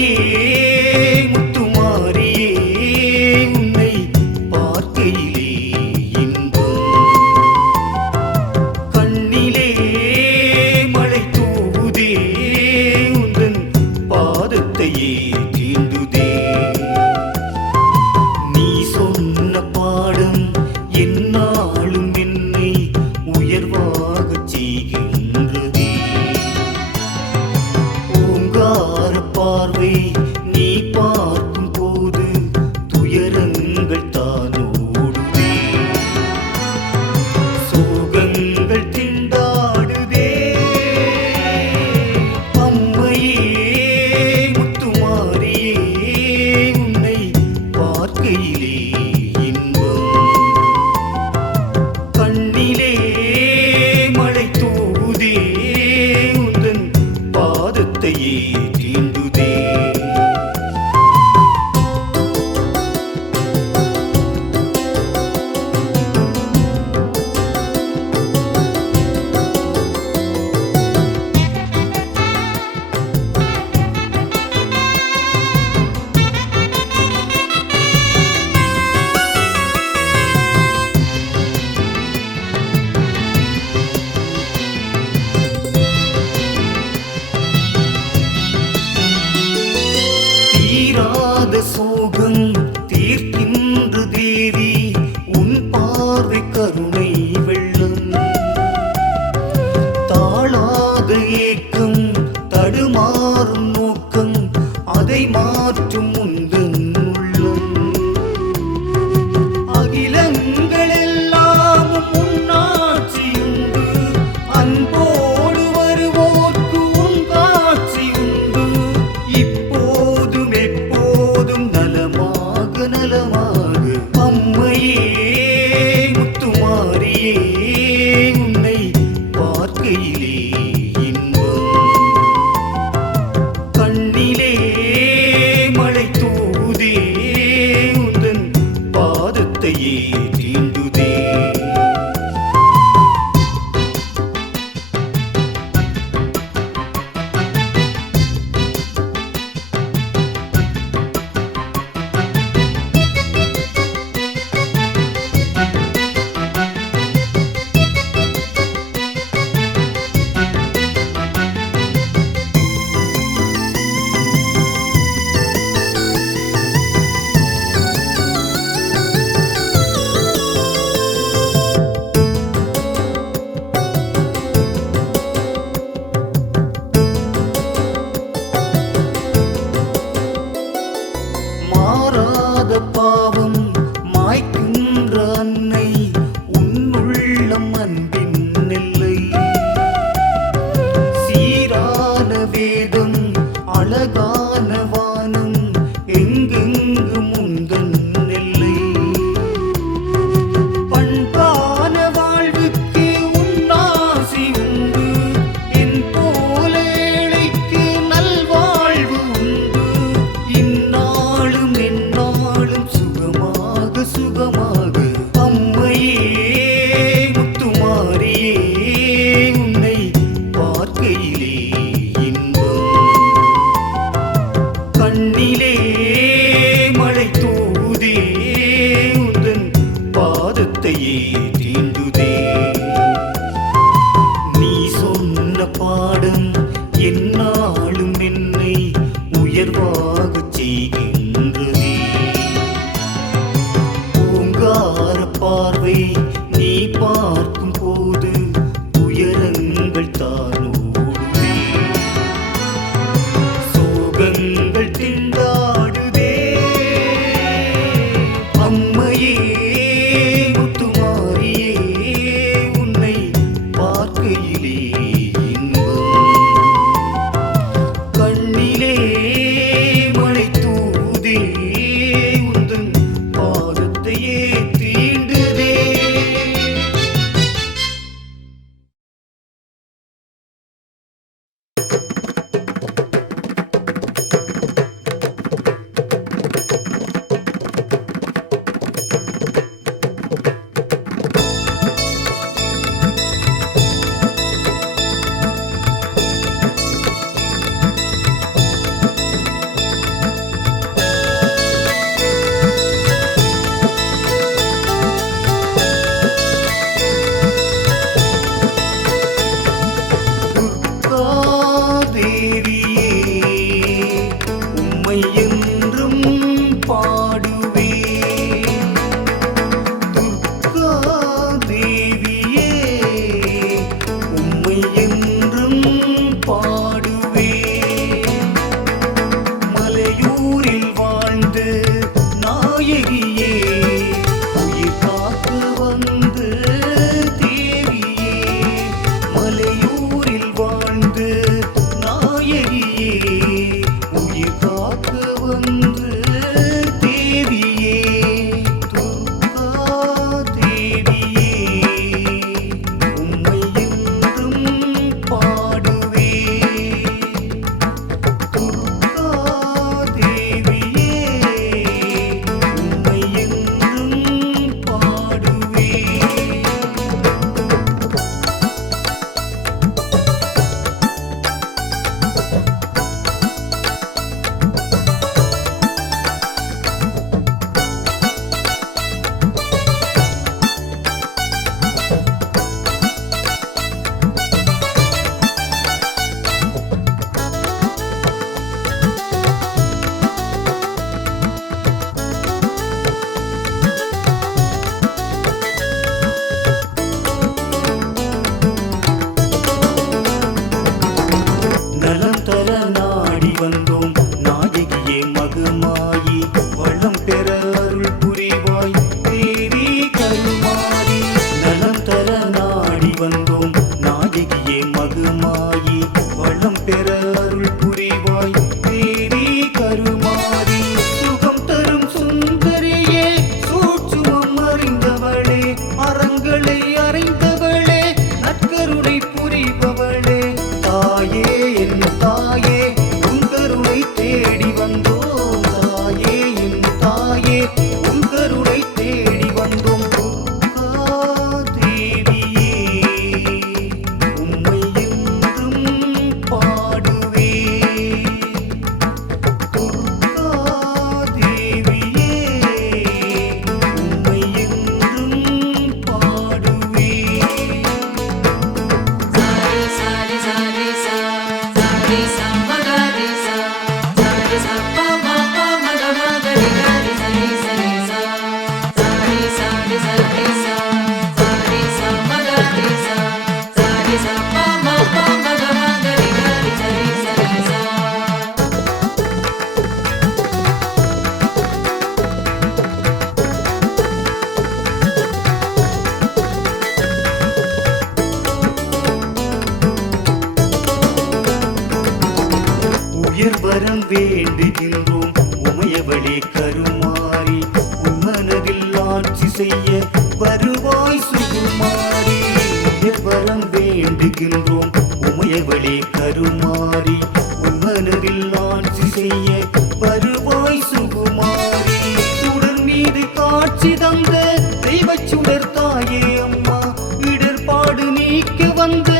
அம்மையே முத்துமாரியே உன்னை பார்க்கையிலே இன்பம் கண்ணிலே மழை தூவுதே உந்தன் பாதத்தையே தீண்டுதே நீ சொன்ன பாடம் என்னாலும் என்னை உயர்வாகச் செய்கின்றதே ஓங்கார பார்வை நீ பார்க்கும் போது துயரங்கள் தானோடுதே சோகங்கள் திண்டாடுதே அம்மையே முத்துமாரியே உன்னை பார்க்கையிலே இன்பம் கண்ணிலே மழை தூவுதே உந்தன் பாதத்தையே தீண்டுதே தீராத சோகம் தீர்க்கின்ற தேவி உன் பார்வை கருணை வெள்ளம் தாழாத ஏக்கம் தடுமாறும் நோக்கம் அதை மாற்றும் உந்தன் உள்ளம் அகிலங்கள் எல்லாம் உன்னாட்சியுண்டு அன்போடு வருவோர்க்கு உன் காட்சி உண்டு இப்போதும் எப்போதும் நலமாக நலமாக அம்மையே முத்துமாரியே உன்னை பார்க்கையிலே இன்பம் கண்ணிலே மழை தூவுதே உந்தன் பாதத்தையே தீண்டுதே மாறாத பாவம் மாய்க்கின்ற அன்னை உன்னுள்ளம் அன்பின் நெல்லை சீரான வேதம் அழகான வானம் எங்கெங்கு முந்தன் நெல்லை பண்பான வாழ்வுக்கு உன்னாசி உண்டு என் போல ஏழைக்கு நல்வாழ்வு உண்டு இந்நாளும் எந்நாளும் சுகமாக சுகமாக அம்மையே முத்துமாரியே உன்னை பார்க்கையிலே இன்பம் கண்ணிலே மழை தூவுதே உந்தன் பாதத்தையே தீண்டுதே நீ சொன்ன பாடம் என்னாலும் என்னை உயர்வாகச் செய்கின்றதே ஓங்கார பார்வை நீ பார்க்கும் போது துயரங்கள் தானோடுதே சோகங்கள் திண்டாடுதே அம்மையே முத்துமாரியே உன்னை பார்க்கையிலே இன்பம் கண்ணிலே மழை தூ வந்தோம் நாயகியே மகமாயி வளம் பெற அருள் புரிவாய் தேவி கருமாரி நலம் தர நாடி வந்தோம் நாயகியே மகமாயி வளம் பெற அருள் புரிவாய் தேவி கருமாரி சுகம் தரும் சுந்தரியே சூட்சுமம் அறிந்தவளே அறங்களை அறிந்தவளே நற்கருணை புரிபவளே தாயே என் தாயே உன் கருணை தேடி வந்தோம் தாயே என் தாயே உன் கருணை தேடி வந்தோம் துர்கா தேவியே உம்மை என்றும் பாடுவே துர்கா தேவியே உம்மை என்றும் பாடுவே உயர்வரம் வேண்டுகின்றோம் உமையவளே கருமாரி உம்மனதில் ஆட்சி செய்ய வருவாய் சுகுமாரி உயர்வரம் வேண்டுகின்றோம் உமையவளே கருமாரி உம்மனதில் ஆட்சி செய்ய வருவாய் சுகுமாரி சுடர் மீது காட்சி தந்த தெய்வச் சுடர் தாயே அம்மா இடர்பாடு நீக்க வந்த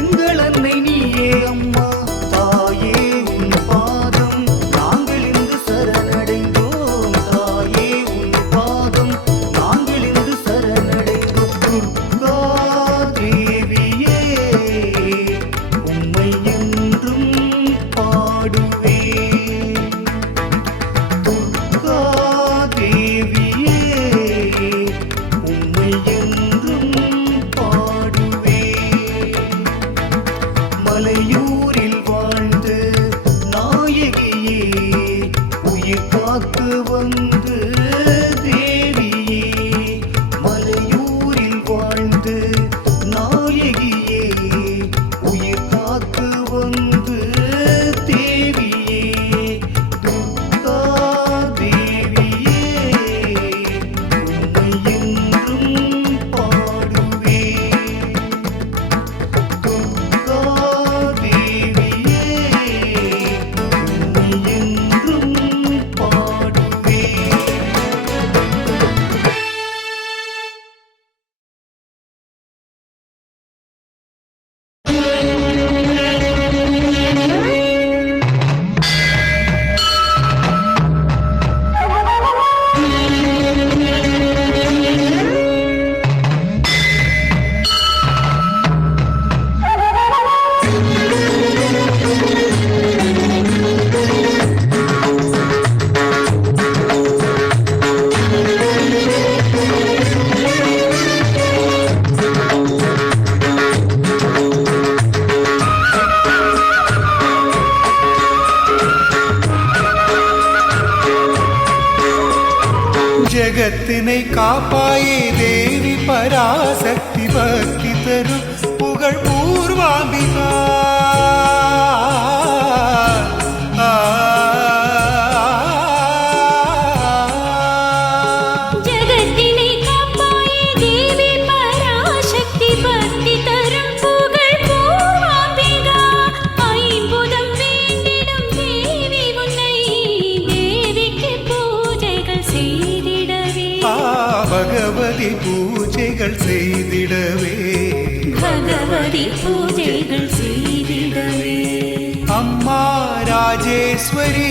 எங்கள் அன்னை நீயே அம்மா தாயே உன் பாதம் நாங்கள் இன்று சரணடைந்தோம் தாயே உன் பாதம் நாங்கள் இன்று சரணடைந்தோம் துர்கா தேவியே உம்மை என்றும் பாடுவே துர்கா தேவியே உம்மை என்றும் பாடுவே மலையூரில் வாழ்ந்து நாயகியே உயிர் காக்க வந்து தேவியே மலையூரில் வாழ்ந்து நாயகியே உயிர் காக்க வந்து தேவியே துர்கா தேவியே உம்மை என்றும் பாடுவே துர்கா தேவியே உம்மை என்றும் பாடுவே ஜகத்தினை காப்பாயே தேவி பராசக்தி பக்தி தரும் புகழ் பூர்வாம்பிகா ஜகத்தினை காப்பாயே தேவி பராசக்தி பக்தி தரும் புகழ் பூர்வாம்பிகா ஐம்புதம் வேண்டிடும் தேவி உன்னை தேவிக்கு பூஜைகள் செய்திடவே பகவதி பூஜைகள் செய்திடவே பகவதி பூஜைகள் செய்திடவே அம்மா ராஜேஸ்வரி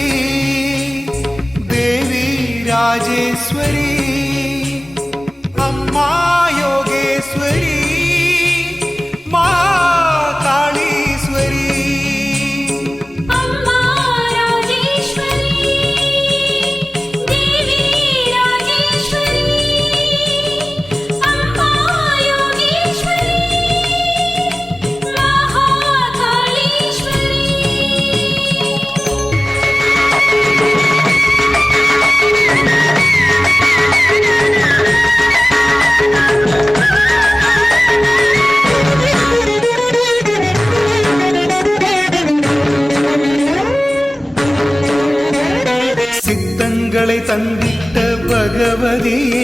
தேவி ராஜேஸ்வரி அம்மா யோகேஸ்வரி மா காளீஸ்வரி அம்மா ராஜேஸ்வரி தேவி ராஜேஸ்வரி அம்மா யோகேஸ்வரி மகா காளீஸ்வரி சித்தங்களை தந்திட்ட பகவதியே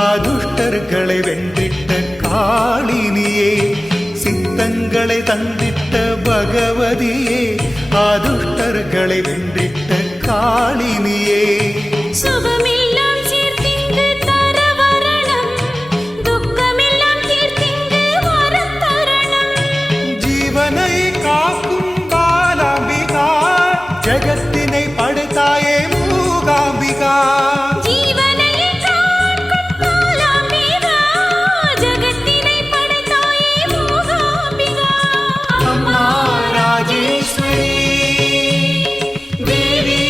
ஆதுஷ்டர்களை வென்றிட்ட காளினியே சித்தங்களை தந்திட்ட பகவதியே ஆதுஷ்டர்களை வென்றிட்ட காளினியே சுகமெல்லாம் சேர்த்திங்கு தர வரணம் துக்கமெல்லாம் தீர்த்திங்கு வரம் தரணம் ஜீவனை காக்கும் காலாம்பிகா ஜகத்தினை படைத்தாயே மூகாம்பிகா ஜீவனை காக்கும் காலாம்பிகா ஜகத்தினை படைத்தாயே மூகாம்பிகா அம்மா ராஜேஸ்வரி தேவி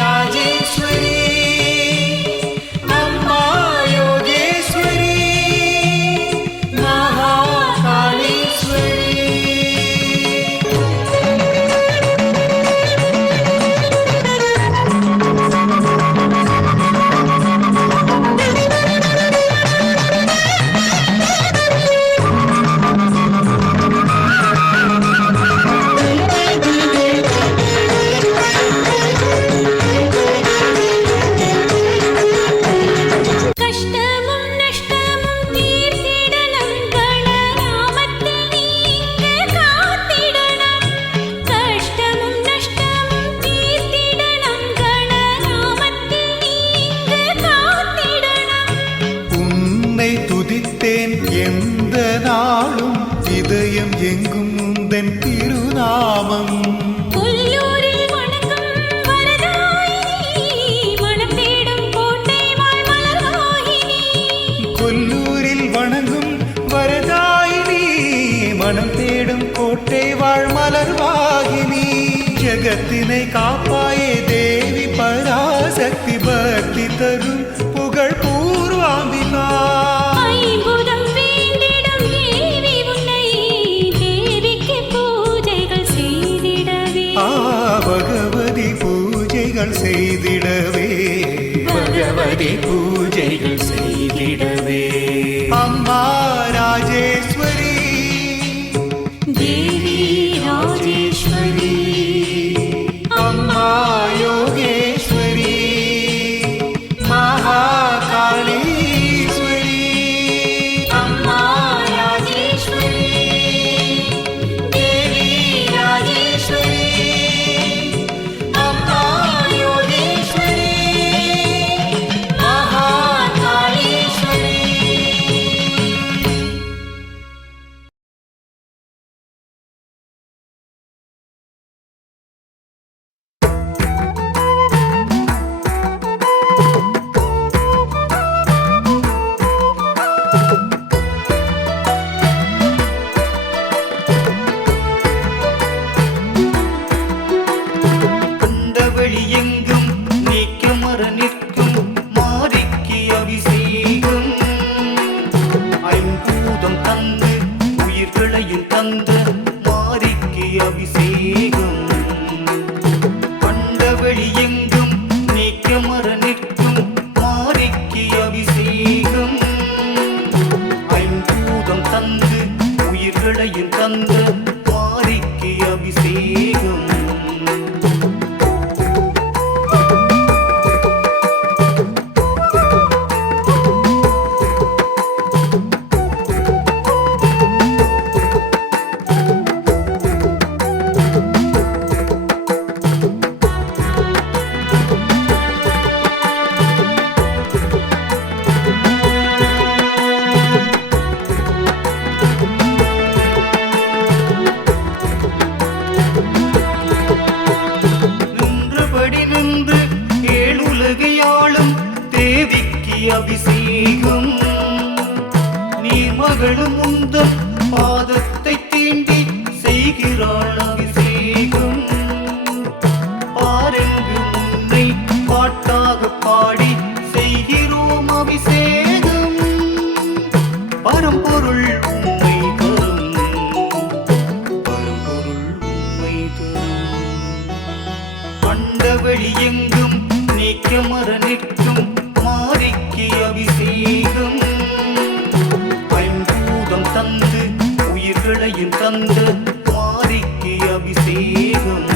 ராஜேஸ்வரி அம்மா யோகேஸ்வரி மகாகாளீஸ்வரி கஷ்டமும் நஷ்டமும் தீர்த்திடணும் கணநாமத்தில் நீங்க காத்திடணும் கஷ்டமும் நஷ்டமும் தீர்த்திடணும் கணநாமத்தில் நீங்க காத்திடணும் உன்னை துதித்தேன் எந்த நாளும் இதயம் எங்கும் உந்தன் திருநாமம் கொல்லூரில் வணக்கம் வரதாயினி மனம் தேடும் கோட்டை வாழ் மலர்வாகினி கொல்லூரில் வணங்கும் வரதாயினி மனம் தேடும் கோட்டை வாழ் மலர்வாகினி ஜகத்தினை காப்பாயே தேவி பராசக்தி பக்தி தரும் புகழ் பூர்வாம்பிகா ஐம்புதம் வேண்டிடும் தேவி உன்னை தேவிக்கு பூஜைகள் செய்திடவே பகவதி பூஜைகள் செய்திடவே பகவதி பூஜைகள் செய்திடவே அம்மா ராஜேஸ்வரி தேவி ராஜேஸ்வரி அம்மா யோகேஸ்வரி மகாகாளீஸ்வரி அம்மா ராஜேஸ்வரி தேவி ராஜேஸ்வரி அம்மா யோகேஸ்வரி மகாகாளீஸ்வரி கண்டவழி எங்கும் நீக்க மர நிற்கும் மாரிக்கு அபிஷேகம் ஐம்பூதம் தந்து உயிர்களையும் தந்த மாரிக்கு அபிஷேகம் கண்டவழி எங்கும் நீக்க மர நிற்கும் மாரிக்கு அபிஷேகம் ஐம்பூதம் தந்து உயிர்களையும் தந்த மாரிக்கு அபிஷேகம் நின்றபடி நின்று ஏழுலகையாளும் தேவிக்கு அபிஷேகம் நீர்மகளும் உந்தன் பாதத்தை தீண்டி செய்கிறாள் அபிஷேகம் பாரெங்கு முன்னை பாட்டாக பாடி செய்கிறோம் அபிஷேகம் பரம்பொருள் உண்மை தரும் பரம்பொருள் உண்மை தரும் கண்டவழி எங்கும் நீக்க மர நிற்கும் மாரிக்கு அபிஷேகம் ஐம்பூதம் தந்து உயிர்களையும் தந்த மாரிக்கு அபிஷேகம்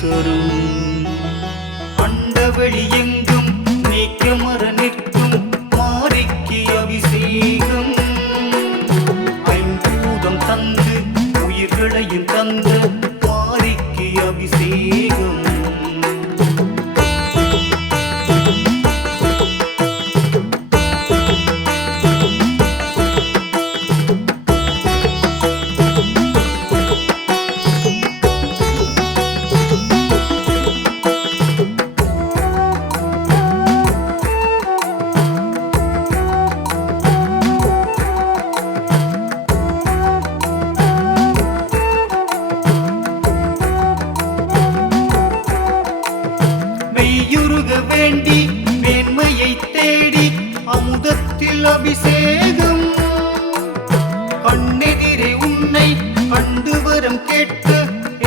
தரும் அண்டவெளி எங்கும் நீக்கமர நிற்கும் மாரிக்கு அபிஷேகம் ஐம்பூதம் தந்து உயிர்களையும் தந்த மாரிக்கு அபிஷேகம் மெய்யுருக வேண்டி மேன்மையை தேடி அமுதத்தில் அபிஷேகம் கண்ணெதிரே உன்னை கண்டு வரம் கேட்டு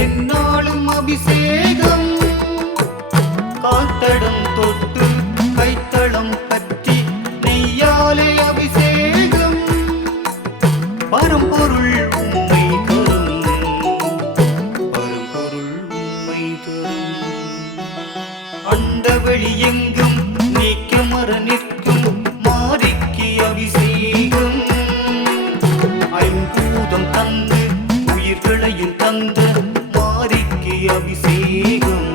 என்னாலும் அபிஷேகம் காத்தடம் தொட்டு கைத்தளம் பற்றி நெய்யாலே அபிஷேகம் பரம்பொருள் உண்மை தரும் பரம்பொருள் உண்மை தரும் அண்டவெளி எங்கும் நீக்கமர நிற்கும் மாரிக்கு அபிஷேகம் ஐம்பூதம் தந்து உயிர்களையும் தந்த மாரிக்கு அபிஷேகம்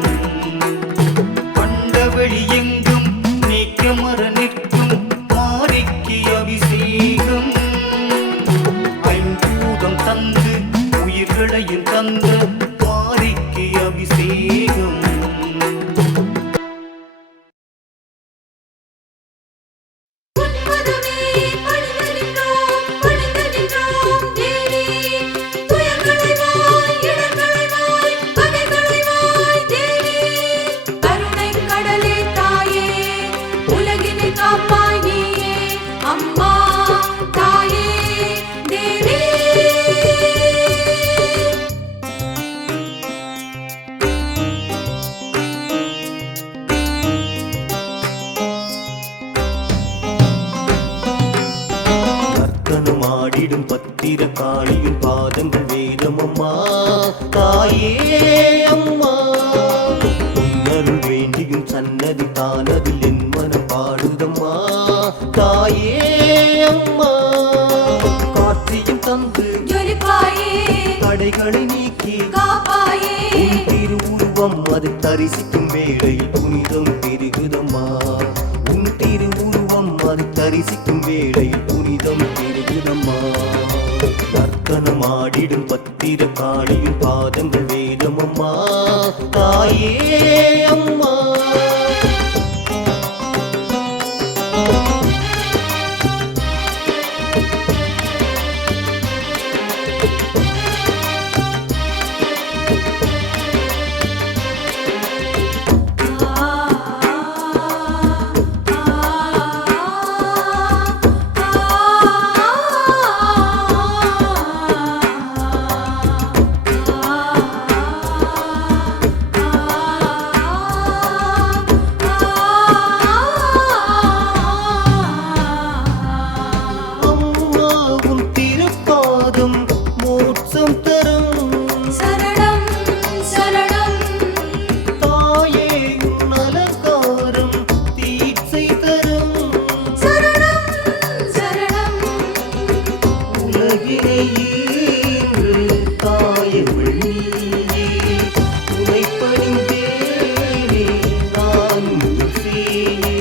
அண்டவெளி எங்கும் நீக்கமர நிற்கும் மாரிக்கு அபிஷேகம் ஐம்பூதம் தந்து உயிர்களையும் தந்த மாரிக்கு அபிஷேகம் உன்மதமே பணிந்தனின்றோம் பணிந்தனின்றோம் தேவி துயர்களைவாய் இடர்களைவாய் பகைகளைவாய் தேவி கருணை கடலே தாயே உலகினை காப்பாய் நீயே அம்மா தாயே தேவி நர்த்தனமாடிடும் பத்திர காளியின் பாதங்கள் வேதம் அம்மா தாயே அம்மா உன்னருள் வேண்டியும் சன்னதி தானதில் என் மனம் பாடுதம்மா தாயே அம்மா காற்றியும் தந்து ஜொலிப்பாயே தடைகளை நீக்கி காப்பாயே உன் திருவுருவம் அதை தரிசிக்கும் வேளையில் புனிதம் பெருகுதம்மா உன் திருவுருவம் அதை தரிசிக்கும் வேளையில் புனிதம் பெருகுதம்மா நர்த்தனமாடிடும் பத்திர காளியின் பாதங்கள் வேதம் அம்மா தாயே அம்மா அம்மாவும் திருப்பாதம் மோட்சம் தரும் சரணம் சரணம் தாயே உன் அலங்காரம் தீட்சை தரும் சரணம் சரணம் உலகினை ஈன்று தாயவள் நீயே உனை பணிந்தேனே நான் செய்யே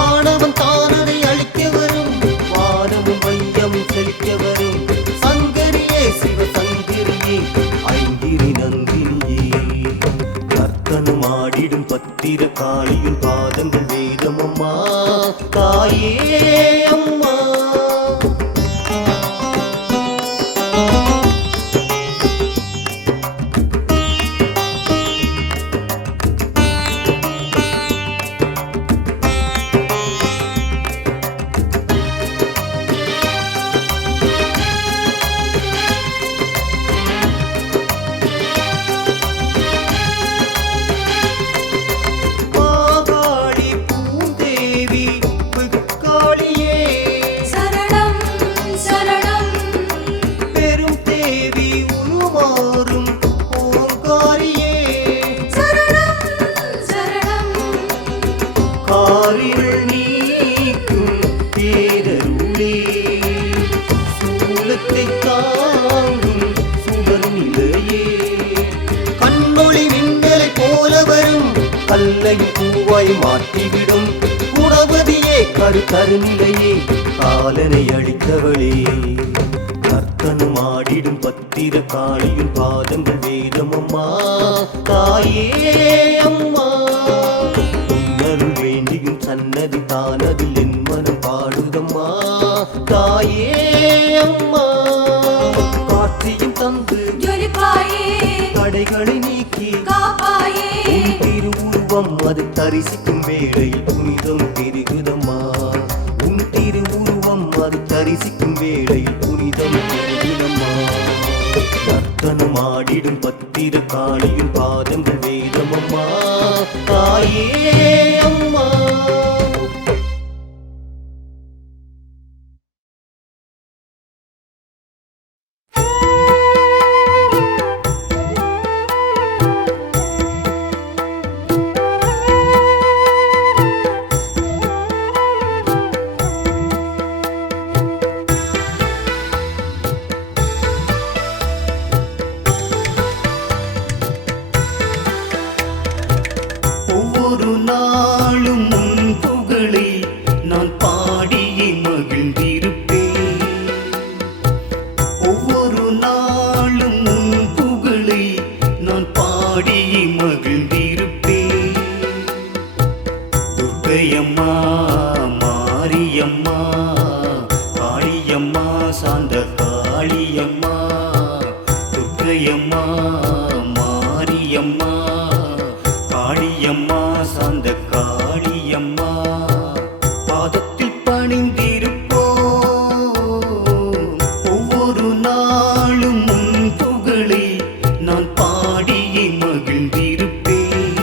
ஆணவம் தானதை அழிக்க வரும் வானமும் மையம் செழிக்க வரும் சங்கரியே சிவசங்கரியே ஐங்கிரி நந்தினியே நர்த்தனமாடிடும் பத்திர காளியின் பாதங்கள் வேதம் அம்மா தாயே அம்மா மாகாளி பூந்தேவி புக்காளியே உலகத்தை தாங்கும் சுடர் நிலையே கண்ணொளி மின்னலை போல வரும் கல்லை பூவாய் மாற்றிவிடும் குணவதியே கருநிலையே காலனை அளித்தவளே நர்த்தனம் ஆடிடும் பத்திர காளியின் பாதங்கள் வேதம் அம்மா தாயே அம்மா உன்னருள் வேண்டியும் சன்னதி தானதில் என் மனம் பாடுதம்மா தாயே அம்மா காட்சியும் தந்து ஜொலிப்பாயே தடைகளை நீக்கி காப்பாயே உன் திருவுருவம் அது தரிசிக்கும் வேளையில் புனிதம் பெருகுதம்மா உன் திருவுருவம் அது தரிசிக்கும் வேளையில் புனிதம் பெருகுதம்மா நர்த்தனம் ஆடிடும் பத்திர காளியின் பாதங்கள் வேதம் அம்மா தாயே அம்மா ஒவ்வொரு நாளும் உன் புகழை நான் பாடியே மகிழ்ந்திருப்பேன் ஒவ்வொரு நாளும் உன் புகழை நான் பாடியே மகிழ்ந்திருப்பேன் துர்க்கையம்மா மாரியம்மா காளியம்மா சாந்த காளியம்மா துர்க்கையம்மா மாரியம்மா காளியம்மா சாந்த காளியம்மா பாதத்தில் பணிந்திருப்போம் ஒவ்வொரு நாளும் உன் புகழை நான் பாடியே மகிழ்ந்திருப்பேன்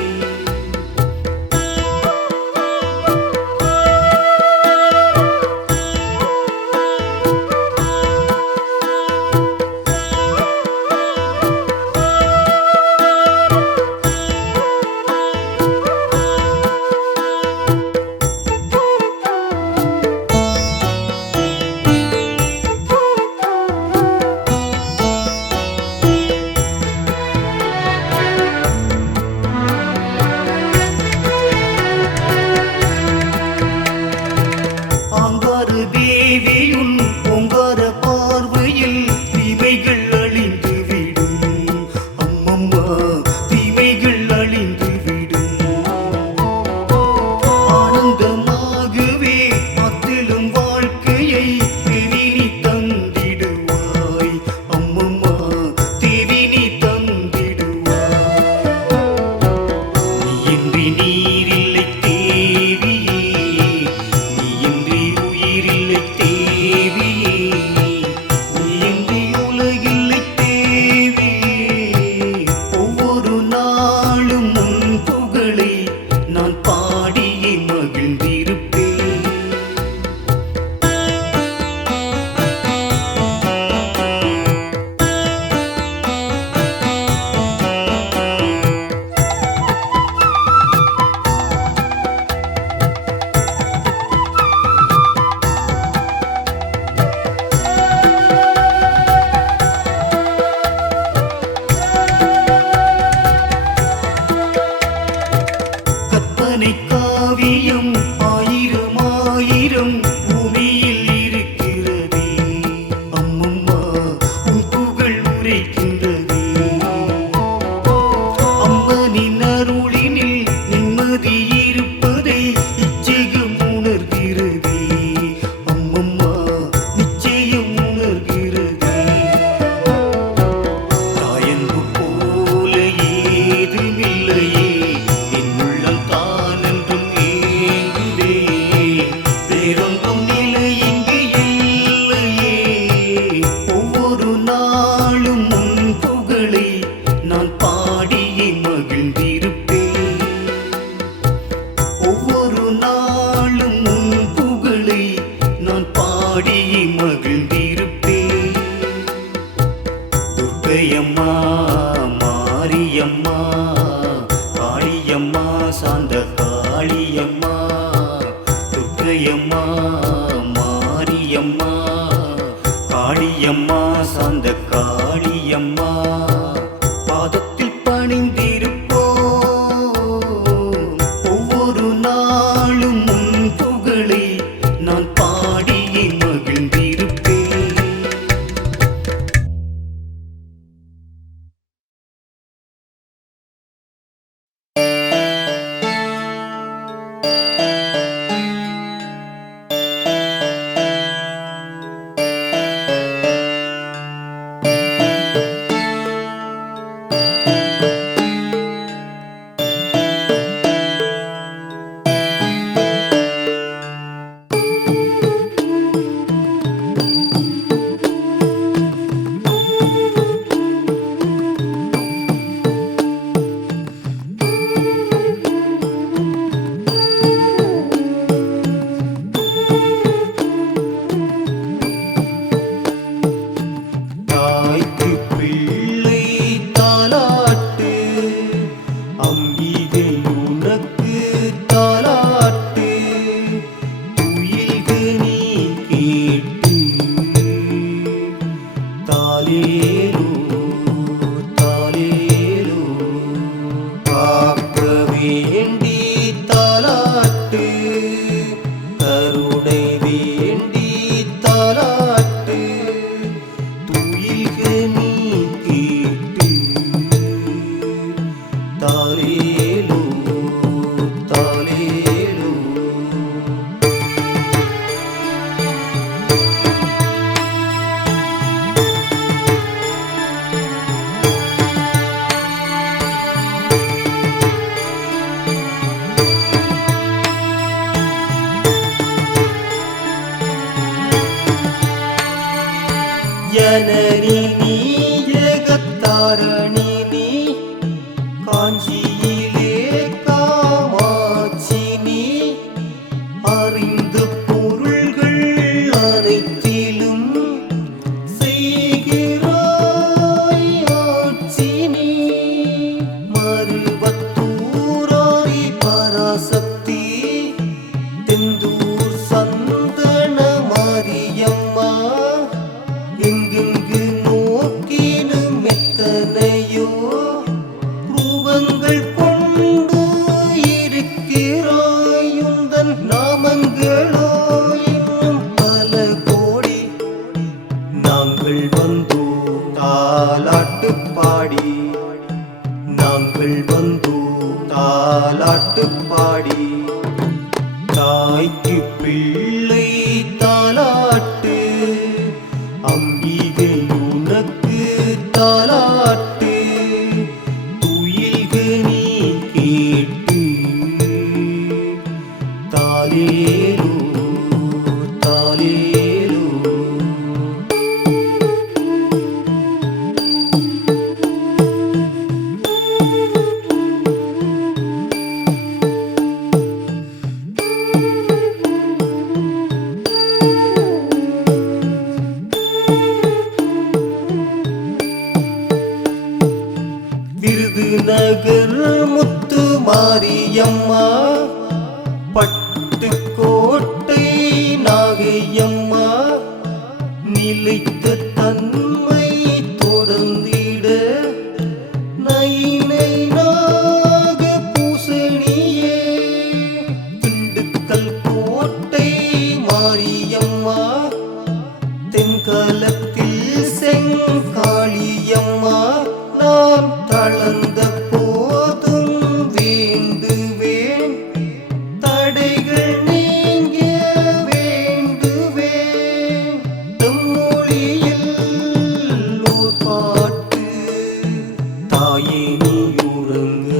ஆங்கார தேவியுன் பொங்கார பார்வையில் தீமைகள் அழிந்து விடும் அம்மம்மா தீமைகள் அழிந்து விடும் ஆனந்தமாகவே அத்திலும் வாழ்க்கையை தேவினி தந்திடுவாய் அம்மம்மா தேவினி தந்திடுவாய் நீயின்றி நீரில்லை தேவியே நீயின்றி உயிரில்லை தேவியே நீயின்றி உலகில்லை தேவியே ஒவ்வொரு நாளும் உன் புகழை நான் பாடியே மகிழ்ந்திருப்பேன் கற்பனை காவியம் ஆயிரம் ஆயிரம் பூமியில் இருக்கிறதே அம்மம்மா உன் புகழ் உரைக்கின்றதே அம்மனின் அருளினில் நிம்மதி இருப்பதை இச்சகம் உணர்கிறதே அம்மம்மா நிச்சயம் உணர்கிறதே தாயன்பு போல ஏதுமில்லையே என் உள்ளம் தானென்றும் ஏங்குதே வேறொன்றும் நிலை இங்கு இல்லையே ஒவ்வொரு நாளும் உன் புகழை நான் பாடியே மகிழ்ந்திருப்பேன் ஒவ்வொரு நாளும் உன் புகழை நான் பாடியே மகிழ்ந்திருப்பேன் துர்க்கையம்மா மாரியம்மா காளியம்மா சாந்த காளியம்மா துர்க்கையம்மா மாரியம்மா காளியம்மா சாந்த காளியம்மா பாதத்தில் பணிந்திருப்போம் ஒவ்வொரு நாளும் உன் புகழை நான் பாடியே மகிழ்ந்திருப்பேன். தாய்க்கு பிள்ளை தாலாட்டு அம்பிகை உனக்கு தாலாட்டு துயில்க நீ கேட்டு தாலேலோ தாலேலோ காக்க வேண்டி தாலாட்டு கருணை வேண்டி தாலாட்டு துயில்க நீ கேட்டு தாலேலோ தாலேலோ ஜனனி நீ ஜெகத்தாரணி நீ காஞ்சியிலே காமாட்சி நீ அறிந்த பொருள்கள் அனைத்திலும் செய்கிறாய் ஆட்சி நீ மருவத்தூராய் பராசக்தி தெந்தூர் சந்தன மாரியம்மா எங்கெங்கு நோக்கினும் எத்தனையோ ரூபங்கள் கொண்டு இருக்கிறாய் உந்தன் நாமங்களோ இன்னும் பல கோடி நாங்கள் வந்தோம் தாலாட்டு பாடி நாங்கள் வந்தோம் தாலாட்டு பாடி தாய்க்கு பிள்ளை தாலாட்டு அம்பிகை உனக்கு தாலாட்டு துயில்க நீ கேட்டு தாலேலோ தாலேலோ விருதுநகர் முத்து மாரியம்மா பட்டுக்கோட்டை நாகையம்மா நிலைத்த தன்மை தொடர்ந்திட நைனை நாக பூசணியே திண்டுக்கல் கோட்டை மாரியம்மா தென்காலத்தில் செங்காளியம்மா நான் தளர்ந்த போதும் வேண்டுவேன் தடைகள் நீங்க வேண்டுவேன் தம்மொழியில் ஓர் பாட்டு தாயே நீ உறங்க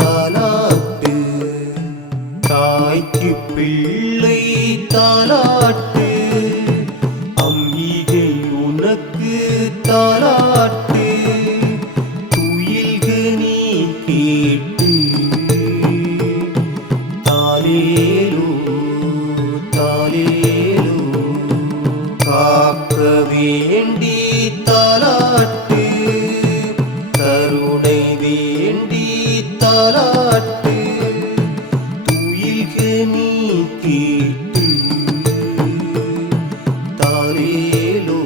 தாலாட்டு தாய்க்கு பிள்ளை தாலாட்டு அம்பிகை உனக்கு தாலாட்டு துயில்க நீ கேட்டு தாலேலோ தாலேலோ காக்க வேண்டி தாலாட்டு கருணை வேண்டி தாலாட்டு துயில்க நீ கேட்டு தாலேலோ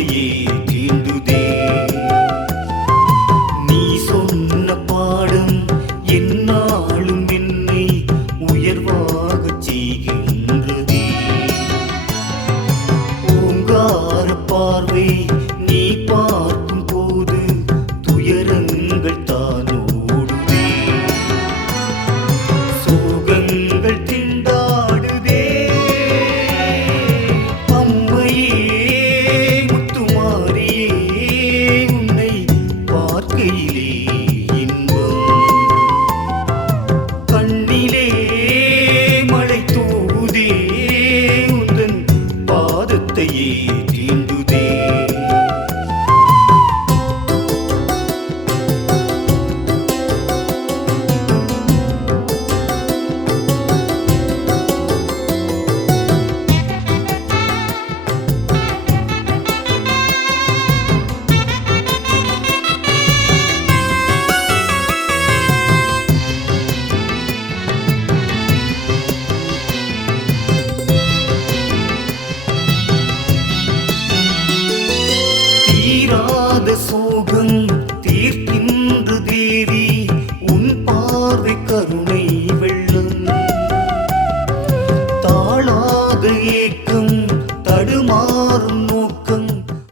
வார்த்தையே தீண்டுதே. நீ சொன்ன பாடம் என்னாலும் என்னை உயர்வாகச் செய்கின்றதே. ஓங்கார பார்வை நீ பார்க்கும் போது துயரங்கள் தான் ஓடுதே. சோகங்கள் திண்டாடுதே. அம்மையே முத்துமாரியே உன்னை பார்க்கையிலே இன்பம். கண்ணிலே மழை தூவுதே. உந்தன் பாதத்தையே தீண்டுதே. தீராத சோகம் தீர்க்கின்ற தேவி உன் பார்வை கருணை